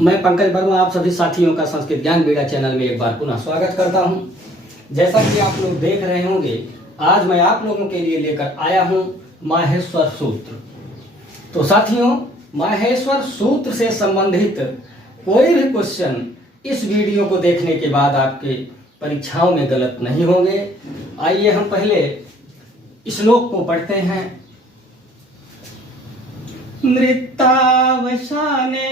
मैं पंकज वर्मा आप सभी साथियों का संस्कृत ज्ञान बीड़ा चैनल में एक बार पुनः स्वागत करता हूं। जैसा कि आप लोग देख रहे होंगे, आज मैं आप लोगों के लिए लेकर आया हूं माहेश्वर सूत्र। तो साथियों, माहेश्वर सूत्र से संबंधित कोई भी क्वेश्चन इस वीडियो को देखने के बाद आपके परीक्षाओं में गलत नहीं होंगे। आइए हम पहले श्लोक को पढ़ते हैं। नृत्तावसाने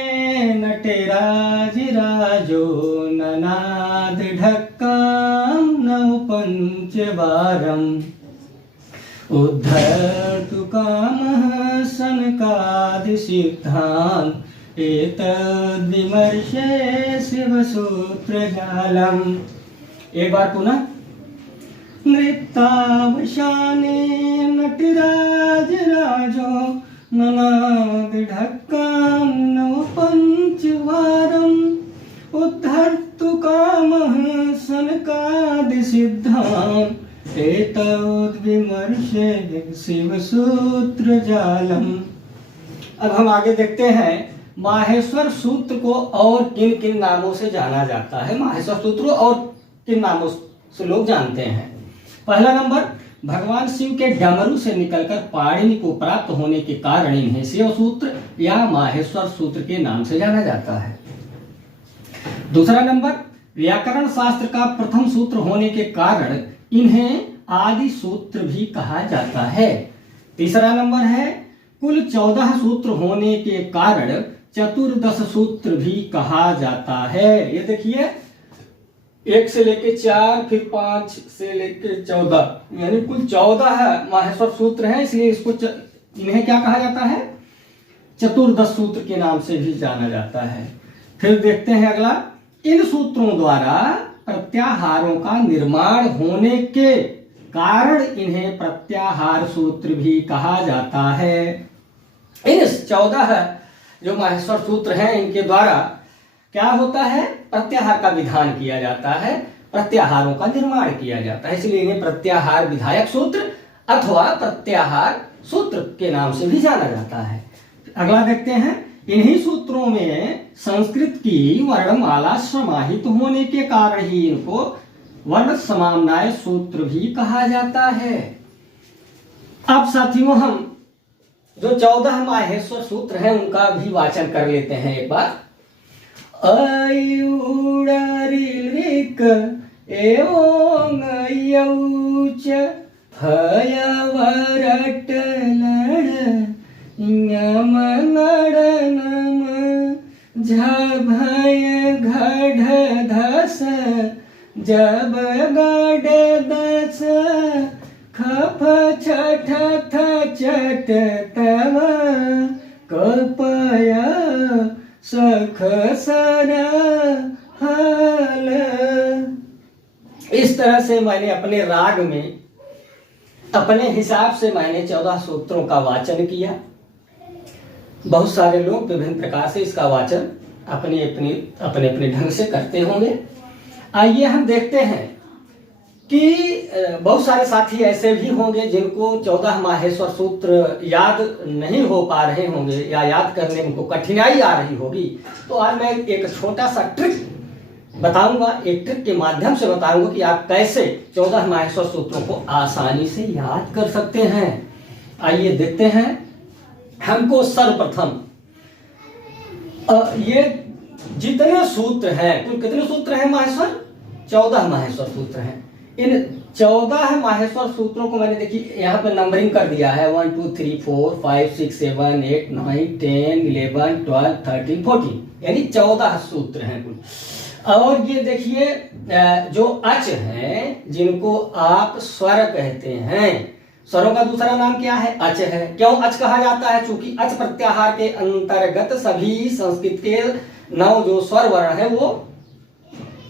नटेराजिराजो ननाद ढक्कां नौ पंचवारम् उद्धर्तु कामः सनकादिसिद्धान् एतद्विमर्शे शिवसूत्रजालम्। एक बार पुनः। नृत्तावसाने नटराजराजो ननाद ढक्कां नौ पंचवारम् उद्धर्तु कामः सनकादिसिद्धान् एतद्विमर्शे शिवसूत्रजालम्। अब हम आगे देखते हैं माहेश्वर सूत्र को और किन किन नामों से जाना जाता है। माहेश्वर सूत्र और किन नामों से लोग जानते हैं। पहला नंबर, भगवान शिव के डमरू से निकलकर पाणिनि को प्राप्त होने के कारण इन्हें शिव सूत्र या माहेश्वर सूत्र के नाम से जाना जाता है। दूसरा नंबर, व्याकरण शास्त्र का प्रथम सूत्र होने के कारण इन्हें आदि सूत्र भी कहा जाता है। तीसरा नंबर है, कुल 14 सूत्र होने के कारण चतुर्दश सूत्र भी कहा जाता है। ये देखिए, 1 से लेके 4, फिर 5 से लेके 14, यानी कुल 14 माहेश्वर सूत्र हैं। इसलिए इसको इन्हें क्या कहा जाता है? चतुर्दश सूत्र के नाम से भी जाना जाता है। फिर देखते हैं अगला, इन सूत्रों द्वारा प्रत्याहारों का निर्माण होने के कारण इन्हें प्रत्याहार सूत्र भी कहा जाता है। इन 14 जो माहेश्वर सूत्र हैं, इनके द्वारा क्या होता है? प्रत्याहार का विधान किया जाता है, प्रत्याहारों का निर्माण किया जाता है। इसलिए इन्हें प्रत्याहार विधायक सूत्र अथवा प्रत्याहार सूत्र के नाम से भी जाना जाता है। अगला देखते हैं, इन्हीं सूत्रों में संस्कृत की वर्णमाला समाहित होने के कारण ही इनको वर्ण समाम्नाय सूत्र भी कहा जाता है। अब साथियों, हम जो 14 माहेश्वर सूत्र हैं उनका भी वाचन कर लेते हैं एक बार। अयुडरिलिक एवं यौच हयवरट लड़ नम झभय घढ़ धस जब गढ़ दस खफ छठ चट तव कपय सख सर हल। इस तरह से मैंने अपने राग में अपने हिसाब से मैंने 14 सूत्रों का वाचन किया। बहुत सारे लोग विभिन्न प्रकार से इसका वाचन अपने अपने ढंग से करते होंगे। आइए हम देखते हैं कि बहुत सारे साथी ऐसे भी होंगे जिनको 14 माहेश्वर सूत्र याद नहीं हो पा रहे होंगे या याद करने में उनको कठिनाई आ रही होगी। तो आज मैं एक छोटा सा ट्रिक बताऊंगा, एक ट्रिक के माध्यम से बताऊंगा कि आप कैसे 14 माहेश्वर सूत्रों को आसानी से याद कर सकते हैं। आइए देखते हैं। हमको सर्वप्रथम ये जितने सूत्र हैं, कुल कितने सूत्र हैं माहेश्वर? 14 माहेश्वर सूत्र हैं। इन 14 माहेश्वर सूत्रों को मैंने देखी यहाँ पे नंबरिंग कर दिया है 1 2 3 4 5 6 7 8 9 10 11 12 13 14, यानी 14 सूत्र हैं कुल। और ये देखिए, जो अच हैं जिनको आप स्वर कहते हैं, स्वरों का दूसरा नाम क्या है? अच है। क्यों अच कहा जाता है? चूंकि अच प्रत्याहार के अंतर्गत सभी संस्कृत के 9 जो स्वर वर्ण है वो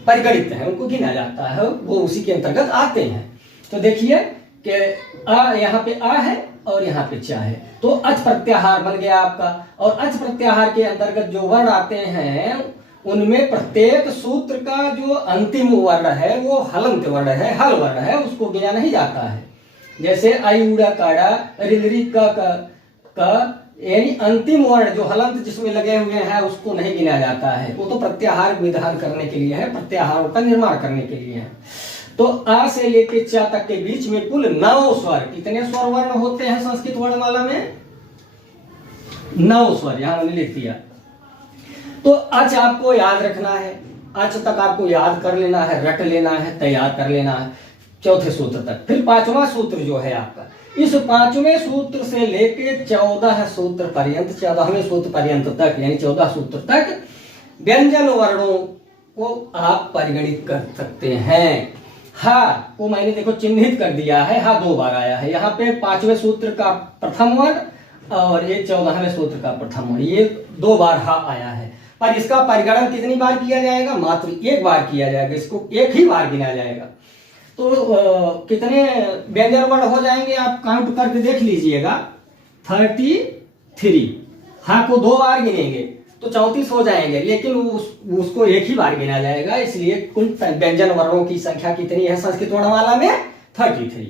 परिगणित है, उनको गिना जाता है, वो उसी के अंतर्गत आते हैं। तो देखिए कि अ, यहाँ पे अ है और यहाँ पे च है, तो अच प्रत्याहार बन गया आपका। और अच प्रत्याहार के अंतर्गत जो वर्ण आते हैं उनमें प्रत्येक सूत्र का जो अंतिम वर्ण है वो हलंत वर्ण है, हल वर्ण है, उसको गिना नहीं जाता है। जैसे आई उड़ा काड़ा रिलरी क यानी अंतिम वर्ण जो हलंत जिसमें लगे हुए हैं उसको नहीं गिना जाता है, वो तो प्रत्याहार विधान करने के लिए है, प्रत्याहारों का निर्माण करने के लिए है। तो आ से लेके च तक के बीच में कुल 9 स्वर, कितने स्वर वर्ण होते हैं संस्कृत वर्णमाला में? 9 स्वर, यहां मैंने लिख दिया। तो अच आपको याद रखना है, अच तक आपको याद कर लेना है, रट लेना है, तैयार कर लेना है चौथे सूत्र तक। फिर 5वां सूत्र जो है आपका, इस 5वें सूत्र से लेके 14 सूत्र पर्यंत, 14वें सूत्र पर्यंत तक, यानी 14 सूत्र तक व्यंजन वर्णों को आप परिगणित कर सकते हैं। हा को मैंने देखो चिन्हित कर दिया है, हा 2 बार आया है यहाँ पे, 5वें सूत्र का प्रथम वर्ण और ये 14वें सूत्र का प्रथम वर्ण, ये 2 बार हा आया है। पर इसका परिगणन कितनी बार किया जाएगा? मात्र 1 बार किया जाएगा, इसको 1 ही बार गिना जाएगा। तो कितने व्यंजन वर्ण हो जाएंगे आप काउंट करके देख लीजिएगा, 33। हा को 2 बार गिनेंगे तो 34 हो जाएंगे, लेकिन उसको 1 ही बार गिना जाएगा, इसलिए कुल व्यंजन वर्णों की संख्या कितनी है संस्कृत वर्णमाला में? 33,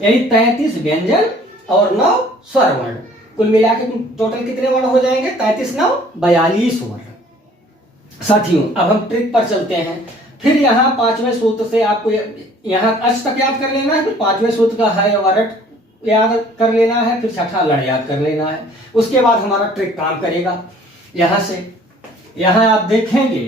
यानी 33 व्यंजन और 9 स्वर वर्ण, कुल मिला के टोटल कितने वर्ण हो जाएंगे? 33 9 42 वर्ण। साथियों अब हम ट्रिक पर चलते हैं। फिर यहाँ 5वें सूत्र से आपको यहाँ अच तक याद कर लेना है, फिर 5वें सूत्र का है और रट याद कर लेना है, फिर छठा लड़ याद कर लेना है। उसके बाद हमारा ट्रिक काम करेगा। यहाँ से यहाँ आप देखेंगे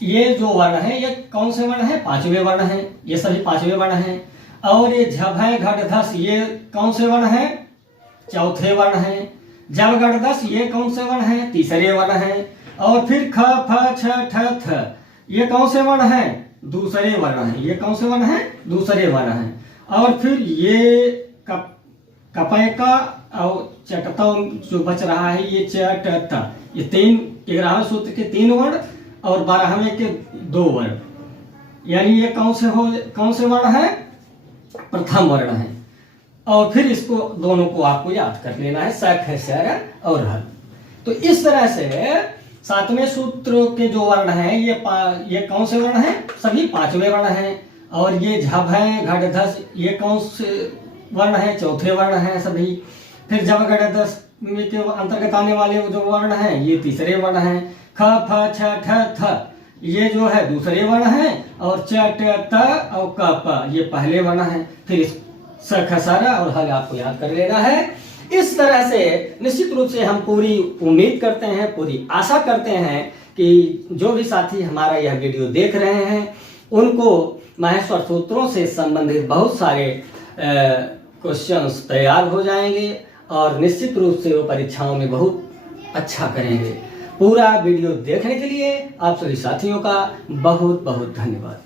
ये जो वर्ण है ये कौन से वर्ण है? 5वें वर्ण है, ये सभी 5वें वर्ण हैं। और ये झ भय घट धस ये कौन से वर्ण है? 4थे वर्ण है। जब घट धस ये कौन से वर्ण है? 3रे वर्ण है। और फिर ख फ छ ठ थ ये कौन से वर्ण है? 2रे वर्ण है। ये कौन से वर्ण है? 2रे वर्ण है। और फिर ये कपय का और चटता जो बच रहा है ये चटता, ये 11वें सूत्र के 3 वर्ण और 12वें के 2 वर्ण, यानी ये कौन से वर्ण है? प्रथम वर्ण है। और फिर इसको दोनों को आपको याद कर लेना है, स ख श और ह। तो इस तरह से 7वें सूत्र के जो वर्ण हैं ये कौन से वर्ण हैं? सभी 5वें वर्ण हैं। और ये झ भय घट धस ये कौन से वर्ण है? 4थे वर्ण है सभी। फिर जब घट धस के अंतर्गत आने वाले जो वर्ण हैं ये 3रे वर्ण हैं। ख फ छ ठ थ ये जो है 2रे वर्ण हैं। और च ट त और क प ये पहले वर्ण हैं। फिर स ख स र और हल आपको याद कर लेना है। इस तरह से निश्चित रूप से हम पूरी उम्मीद करते हैं, पूरी आशा करते हैं कि जो भी साथी हमारा यह वीडियो देख रहे हैं उनको माहेश्वर सूत्रों से संबंधित बहुत सारे क्वेश्चंस तैयार हो जाएंगे और निश्चित रूप से वो परीक्षाओं में बहुत अच्छा करेंगे। पूरा वीडियो देखने के लिए आप सभी साथियों का बहुत बहुत धन्यवाद।